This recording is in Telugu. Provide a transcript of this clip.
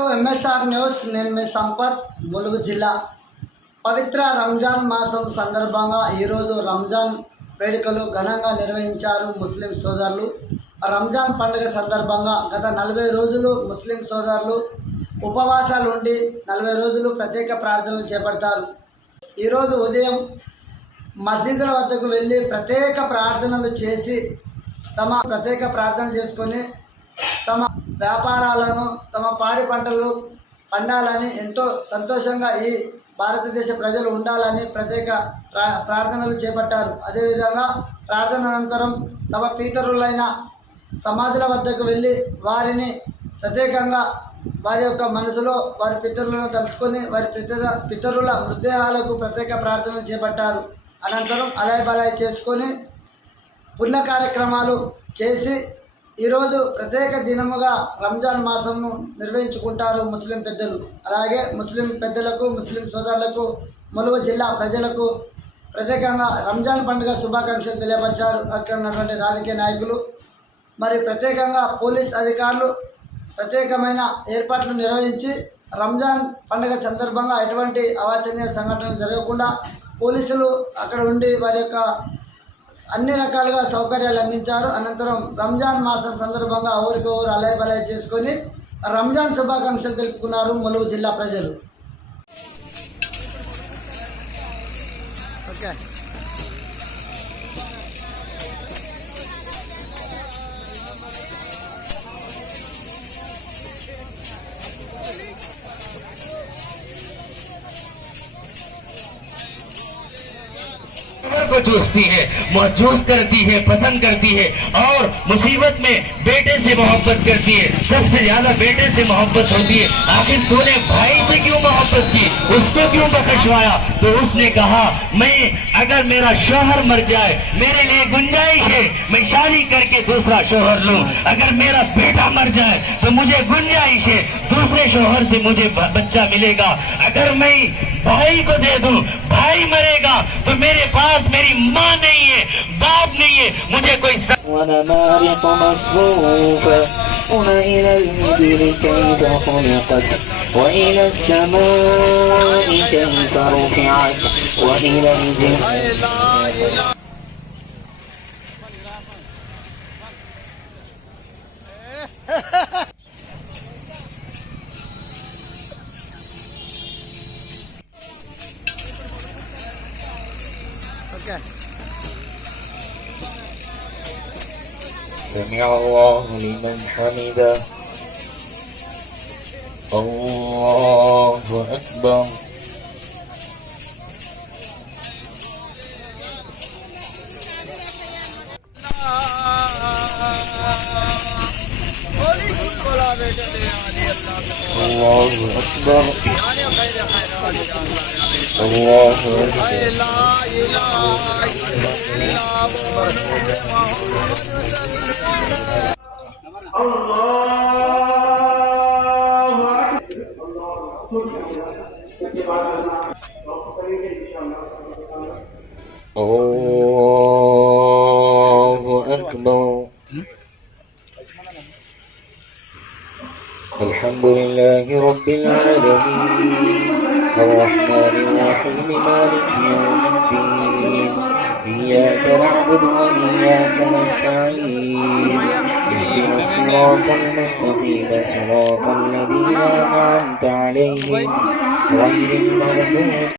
To MSR news. నేను మీ సంపత్, ములుగు జిల్లా. పవిత్ర రంజాన్ మాసం సందర్భంగా ఈరోజు రంజాన్ వేడుకలు ఘనంగా నిర్వహించారు ముస్లిం సోదరులు. రంజాన్ పండుగ సందర్భంగా గత 40 రోజులు ముస్లిం సోదరులు ఉపవాసాలు ఉండి 40 రోజులు ప్రత్యేక ప్రార్థనలు చేపడతారు. ఈరోజు ఉదయం మసీదుల వద్దకు వెళ్ళి ప్రత్యేక ప్రార్థనలు చేసి ప్రత్యేక ప్రార్థన చేసుకొని తమ వ్యాపారాలను, తమ పాడి పంటలు పండాలని, ఎంతో సంతోషంగా ఈ భారతదేశ ప్రజలు ఉండాలని ప్రత్యేక ప్రార్థనలు చేపట్టారు. అదేవిధంగా ప్రార్థన అనంతరం తమ పితరులైన సమాధుల వద్దకు వెళ్ళి వారిని ప్రత్యేకంగా వారి యొక్క మనసులో వారి పితరులను తలుచుకొని వారి పితరుల మృతదేహాలకు ప్రత్యేక ప్రార్థనలు చేపట్టారు. అనంతరం అలాయ్ బలాయ్ చేసుకొని పుణ్య కార్యక్రమాలు చేసి ఈరోజు ప్రత్యేక దినముగా రంజాన్ మాసంను నిర్వహించుకుంటారు ముస్లిం పెద్దలు. అలాగే ముస్లిం పెద్దలకు, ముస్లిం సోదరులకు, ములుగు జిల్లా ప్రజలకు ప్రత్యేకంగా రంజాన్ పండుగ శుభాకాంక్షలు తెలియపరిచారు అక్కడ ఉన్నటువంటి రాజకీయ నాయకులు. మరి ప్రత్యేకంగా పోలీస్ అధికారులు ప్రత్యేకమైన ఏర్పాట్లు నిర్వహించి రంజాన్ పండుగ సందర్భంగా ఎటువంటి అవాంఛనీయ సంఘటనలు జరగకుండా పోలీసులు అక్కడ ఉండి వారి యొక్క అన్ని రకాలుగా సౌకర్యాలు అందించారు. అనంతరం రంజాన్ మాసం సందర్భంగా ఊరికొరు అలయ బలయ చేసుకొని రంజాన్ శుభాకాంక్షలు తెలుపుకున్నారు ములుగు జిల్లా ప్రజలు. को चूसती है, महसूस करती है, पसंद करती है और मुसीबत में बेटे से मोहब्बत करती है। सबसे ज्यादा बेटे से मोहब्बत होती है। आखिर तूने भाई से क्यों मोहब्बत की, उसको क्यों बख्शवाया? तो उसने कहा मैं अगर मेरा शौहर मर जाए, मेरे लिए गुंजाइश है मैं शादी करके दूसरा शौहर लूं। अगर मेरा बेटा मर जाए तो मुझे गुंजाइश है दूसरे शौहर से मुझे बच्चा मिलेगा। अगर मैं भाई को दे दूं, भाई मरेगा तो मेरे पास मेरी माँ नहीं है, बाप नहीं है, मुझे कोई ونمارق مصفوفة إلى الإبل كيف خلقت وإلى السماء كيف رفعت وإلى الجبال سمع الله لمن حمده الله أكبر الله أكبر الله الله أكبر. الحمد لله رب العالمين الرحمن الرحيم مالك يوم الدين إياك نعبد وإياك نستعين اهدنا الصراط المستقيم صراط الذين أنعمت عليهم غير المغضوب